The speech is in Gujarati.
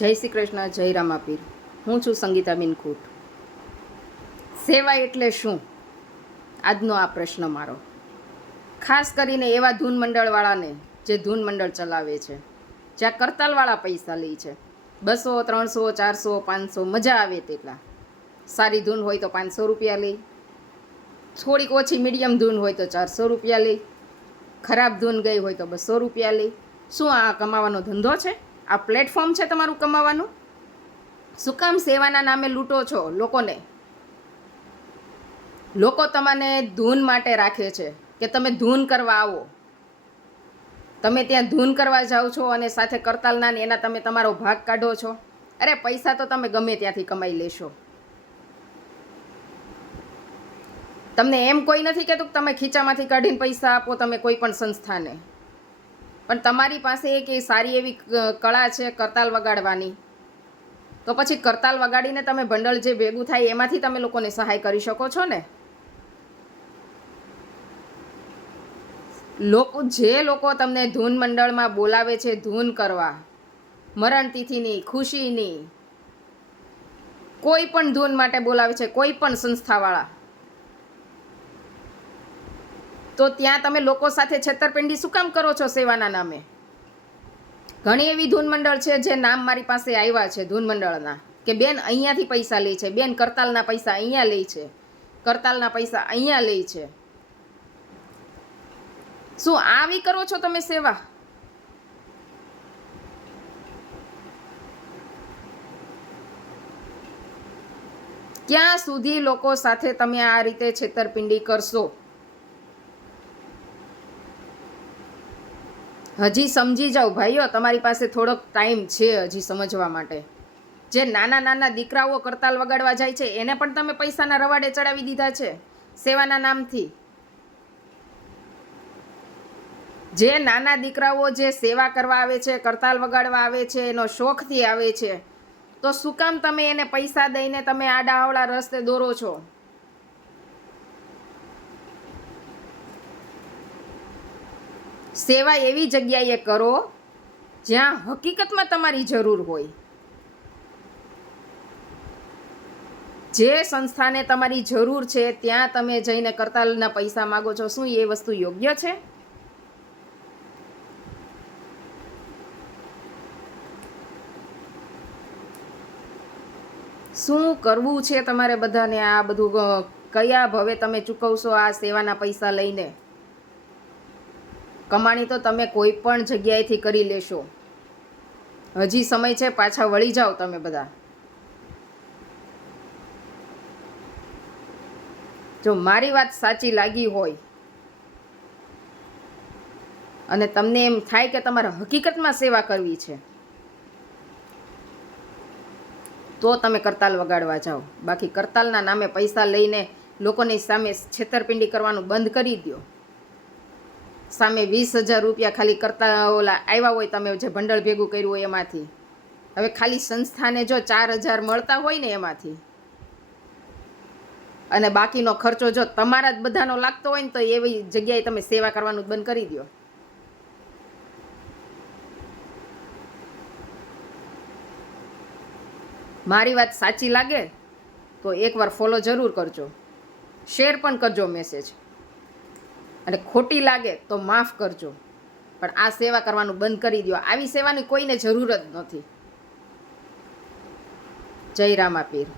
જય શ્રી કૃષ્ણ, જય રામાપીર. હું છું સંગીતાબેન ખૂટ. સેવા એટલે શું? આજનો આ પ્રશ્ન મારો. ખાસ કરીને એવા ધૂન મંડળવાળાને જે ધૂન મંડળ ચલાવે છે, જ્યાં કરતાલવાળા પૈસા લે છે. 200, 300, 400, 500 મજા આવે તેટલા. સારી ધૂન હોય તો 500 રૂપિયા લે, થોડીક ઓછી મીડિયમ ધૂન હોય તો 400 રૂપિયા લે, ખરાબ ધૂન ગઈ હોય તો 200 રૂપિયા લે. શું આ કમાવાનો ધંધો છે? આ પ્લેટફોર્મ છે તમારું કમાવાનું? શું કામ સેવાના નામે લૂંટો છો લોકોને? લોકો તમને ધૂન માટે રાખે છે કે તમે ધૂન કરવા આવો. તમે ત્યાં ધૂન કરવા જાઓ છો અને સાથે કરતાલના ને એના તમે તમારો ભાગ કાઢો છો. અરે પૈસા તો તમે ગમે ત્યાંથી કમાઈ લેશો. તમને એમ કોઈ નથી કહેતું કે તમે ખીચામાંથી કાઢીને પૈસા આપો તમે કોઈ પણ સંસ્થાને. પણ તમારી પાસે એક સારી એવી કળા છે કરતાલ વગાડવાની, તો પછી કરતાલ વગાડીને તમે ભંડોળ જે ભેગું થાય એમાંથી તમે લોકોને સહાય કરી શકો છો ને. જે લોકો તમને ધૂન મંડળમાં બોલાવે છે ધૂન કરવા, મરણતિથિની, ખુશીની, કોઈ પણ ધૂન માટે બોલાવે છે, કોઈ પણ સંસ્થાવાળા, તો ત્યાં તમે લોકો સાથે છેતરપિંડી શું કામ કરો છો સેવાના નામે? ઘણી એવી ધૂન મંડળ છે જે નામ મારી પાસે આવ્યા છે ધૂન મંડળના, કે બેન અહીંયાથી પૈસા લે છે, બેન કરતાલના પૈસા અહીંયા લે છે, કરતાલના પૈસા અહીંયા લે છે. શું આવી કરો છો તમે સેવા? ક્યાં સુધી લોકો સાથે તમે આ રીતે છેતરપિંડી કરશો? હજી સમજી જાઓ ભાઈઓ, તમારી પાસે થોડોક ટાઈમ છે હજી સમજવા માટે. જે નાના નાના દીકરાઓ કરતાલ વગાડવા જાય છે એને પણ તમે પૈસાના રવાડે ચડાવી દીધા છે સેવાના નામથી. જે નાના દીકરાઓ જે સેવા કરવા આવે છે, કરતાલ વગાડવા આવે છે, એનો શોખથી આવે છે, તો શું કામ તમે એને પૈસા દઈને તમે આડાઅવળા રસ્તે દોરો છો? સેવા એવી જગ્યાએ કરો જ્યાં હકીકતમાં તમારી જરૂર હોય. જે સંસ્થાને તમારી જરૂર છે ત્યાં તમે જઈને કરતાલના પૈસા માગો છો. શું એ વસ્તુ યોગ્ય છે? શું કરવું છે તમારે બધાને? આ બધું કયા ભવે તમે ચૂકવશો આ સેવાના પૈસા લઈને? કમાણી તો તમે કોઈ પણ જગ્યાએથી કરી લેશો. હજી સમય છે, પાછા વળી જાઓ તમે બધા. જો મારી વાત સાચી લાગી હોય અને તમને એમ થાય કે તમારે હકીકતમાં સેવા કરવી છે, તો તમે કરતાલ વગાડવા જાઓ. બાકી કરતાલના નામે પૈસા લઈને લોકોની સામે છેતરપિંડી કરવાનું બંધ કરી દો. સામે 20,000 રૂપિયા ખાલી કરતા ઓલા આવ્યા હોય, તમે જે ભંડોળ ભેગું કર્યું હોય એમાંથી. હવે ખાલી સંસ્થાને જો 4,000 મળતા હોય ને એમાંથી, અને બાકીનો ખર્ચો જો તમારા જ બધાનો લાગતો હોય ને, તો એવી જગ્યાએ તમે સેવા કરવાનું બંધ કરી દો. મારી વાત સાચી લાગે તો એકવાર ફોલો જરૂર કરજો, શેર પણ કરજો મેસેજ, અને ખોટી લાગે તો માફ કરજો. પણ આ સેવા કરવાનું બંધ કરી દો. આવી સેવાની કોઈને જરૂર જ નથી. જય રામાપીર.